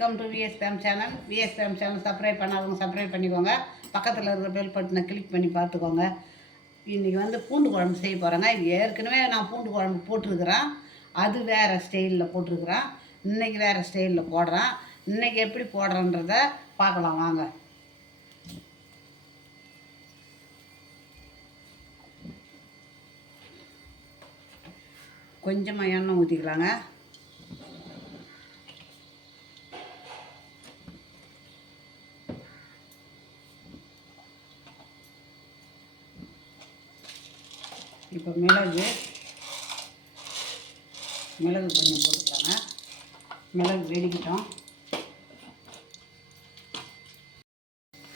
Welcome to VSPM channel. VSPM channel subscribe பண்ணாதவங்க subscribe பண்ணிக்கோங்க. பக்கத்தில் இருக்கிற பெல் பட்டனை கிளிக் பண்ணி பார்த்துக்கோங்க. இன்றைக்கி பூண்டு குழம்பு செய்ய போகிறேங்க. ஏற்கனவே நான் பூண்டு குழம்பு போட்டிருக்கிறேன். அது வேறு ஸ்டைலில் போட்டிருக்கிறேன். இன்றைக்கி வேறு ஸ்டைலில் போடுறேன். இன்றைக்கி எப்படி போடுறேன்றத பார்க்கலாம் வாங்க. கொஞ்சமாக எண்ணெய் ஊற்றிக்கலாங்க. இப்போ மிளகு கொஞ்சம் போட்டுக்கலாங்க. மிளகு வெடிக்கிட்டோம்.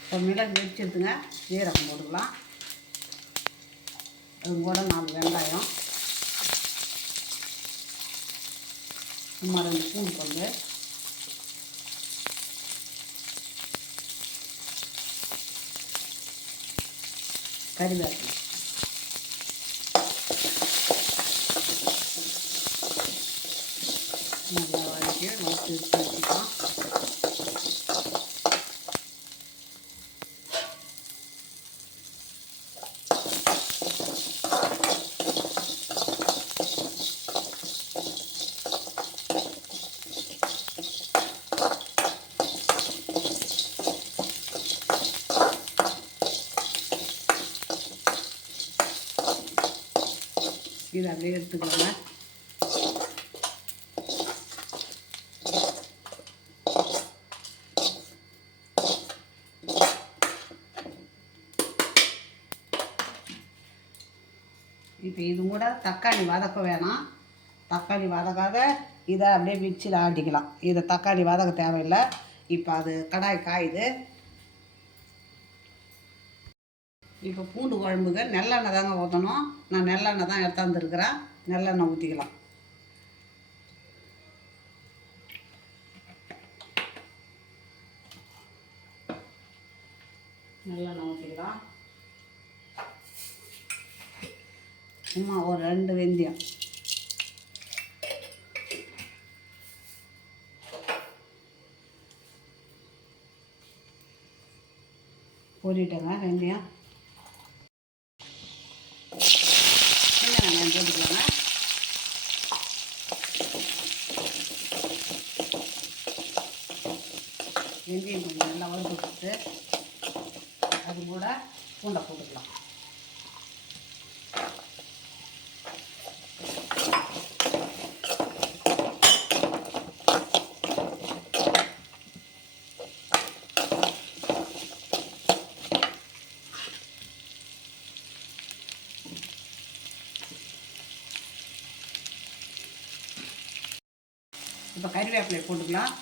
இப்போ மிளகு வெடிச்சிருதுங்க. சீரகம் போட்டுக்கலாம். அது கூட 4 வெங்காயம், சும்மா 2 பூண்டு பல்லு, கறிவேப்பிலை, நல்லா வதக்கி எடுத்து வச்சுக்கலாம். இதை அப்படியே எடுத்துக்கோங்க. இப்போ இது கூட தக்காளி வதக்க வேணாம். தக்காளி வதக்காத இதை அப்படியே மிக்சியில் ஆட்டிக்கலாம். இதை தக்காளி வதக்க தேவையில்லை. இப்போ அது கடாய் காயுது. இப்போ பூண்டு குழம்புக்கு நல்லெண்ணெய் தாங்க ஊற்றணும். நான் நல்லெண்ணெய் தான் எடுத்தாந்துருக்கிறேன். நல்லெண்ணெய் ஊற்றிக்கலாம். நல்லெண்ணெய் ஊற்றிக்கலாம். சும்மா ஒரு 2 வெந்தயம், போட்டுட்டேங்க. வெந்தயம், சின்ன வெங்காயம் போட்டுக்கலாங்க. வெந்தயம் கொஞ்சம் நல்லா வறுத்து அது கூட பூண்டை போட்டுக்கலாம். இப்போ கறிவேப்பிலை போட்டுக்கலாம்.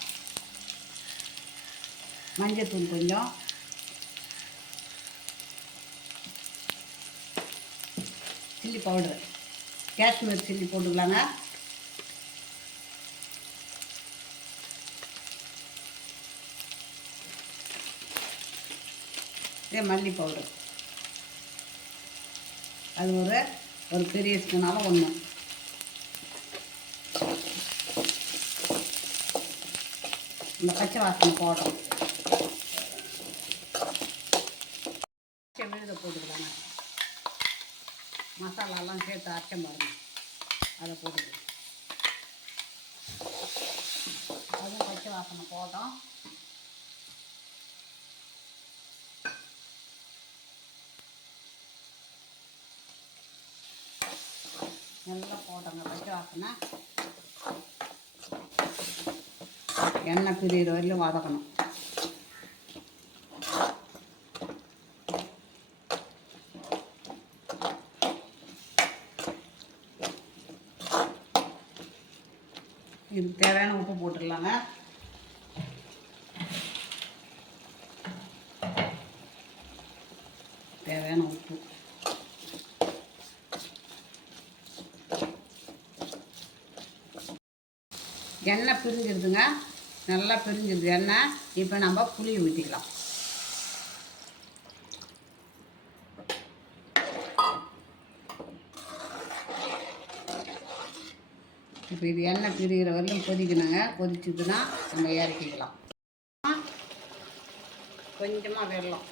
மஞ்சத்தூள் கொஞ்சம், சில்லி பவுடர், காஷ்மீர் சில்லி போட்டுக்கலாங்க. இதே மல்லி பவுடர், அது ஒரு பெரிய ஸ்பூனாலும் 1. இந்த பச்சை வாசனை போடுறோம். பச்சை விழுத போட்டுக்கலாங்க. மசாலாலாம் சேர்த்து அரைச்சம் பாருங்க, அதை போட்டுக்கலாம். அதுவும் பச்சை வாசனை போட்டோம். நல்லா போட்டோங்க பச்சை வாசனை. எண்ணெய் பிரியிற வரையிலும் வதக்கணும். இதுக்கு தேவையான உப்பு போட்டுடலாங்க. தேவையான உப்பு, எண்ணெய் பிரிஞ்சிருதுங்க. நல்லா பிரிஞ்சிருது எண்ணெய். இப்போ நம்ம புளியை ஊற்றிக்கலாம். இப்போ இப்போ இது எண்ணெய் பிரிகிற வரலும் கொதிக்கணுங்க. கொதிச்சதுன்னா நம்ம இறக்கிக்கலாம். கொஞ்சமாக வெல்லம்,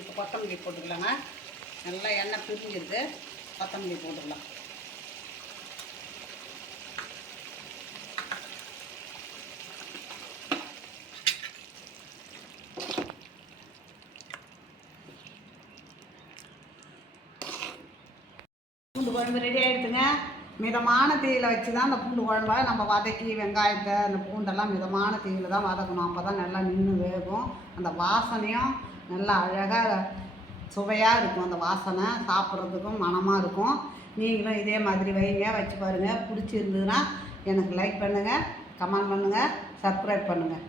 இப்போ கொத்தமல்லி போட்டுக்கலாங்க. நல்லா எண்ணெய் பிரிஞ்சிருக்கு, கொத்தமல்லி போட்டுக்கலாம். பூண்டு குழம்பு ரெடி ஆகிடுதுங்க. மிதமான தீயில் வச்சு தான் அந்த பூண்டு குழம்பை நம்ம வதக்கி வெங்காயத்தை அந்த பூண்டெல்லாம் மிதமான தீயில் தான் வதக்கணும். அப்போ தான் நல்லா நின்று வேகும். அந்த வாசனையும் நல்லா அழகாக சுவையாக இருக்கும். அந்த வாசனை சாப்பிட்றதுக்கும் மணமாக இருக்கும். நீங்களும் இதே மாதிரி வைங்க, வச்சு பாருங்கள். பிடிச்சிருந்ததுன்னா எனக்கு லைக் பண்ணுங்கள், கமெண்ட் பண்ணுங்கள், சப்ஸ்கிரைப் பண்ணுங்கள்.